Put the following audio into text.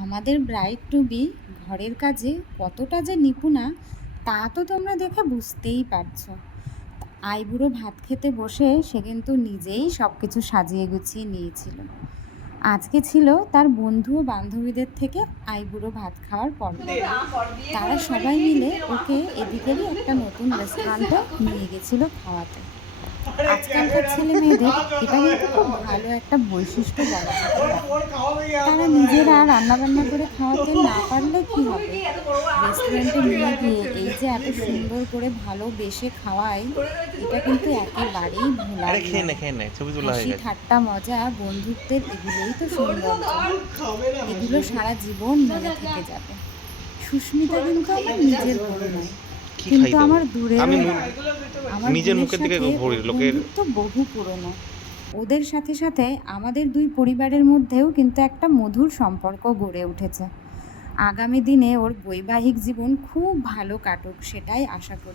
আমাদের bride two B ঘরের কাজে কতটা যে নিপুণা তা তো তোমরা দেখে বুঝতেই পারছো। আইবুড়ো ভাত খেতে বসে সে কিন্তু নিজেই সব কিছু সাজিয়ে গুছিয়ে নিয়েছিল। আজকে ছিল তার বন্ধু ও বান্ধবীদের থেকে আইবুড়ো ভাত খাওয়ার পর্ব। তারা সবাই মিলে ওকে এদিকেরই একটা নতুন রেস্টুরেন্টে নিয়ে গেছিল খাওয়াতে। আজকালকার ছেলে মেয়েদের এটা কিন্তু খুব ভালো একটা বৈশিষ্ট্য বলা যেতে পারে। তারা নিজেরা রান্নাবান্না করে খাওয়াতে না পারলে কি হবে, রেস্টুরেন্টে নিয়ে গিয়ে এই যে এত সুন্দর করে ভালোবেসে খাওয়ায়, এটা কিন্তু একেবারেই ভোলার নয়। হাসি ঠাট্টা মজা বন্ধুত্বের এগুলোই তো সৌন্দর্য, এগুলো সারা জীবন মনে থেকে যাবে। সুস্মিতা কিন্তু আমার নিজের বোন নয়, কিন্তু আমার দূরের আমার বোনের সাথে বন্ধুত্ব বহু পুরনো। ওদের সাথে সাথে আমাদের দুই পরিবারের মধ্যেও কিন্তু একটা মধুর সম্পর্ক গড়ে উঠেছে। আগামী দিনে ওর বৈবাহিক জীবন খুব ভালো কাটুক সেটাই আশা করি।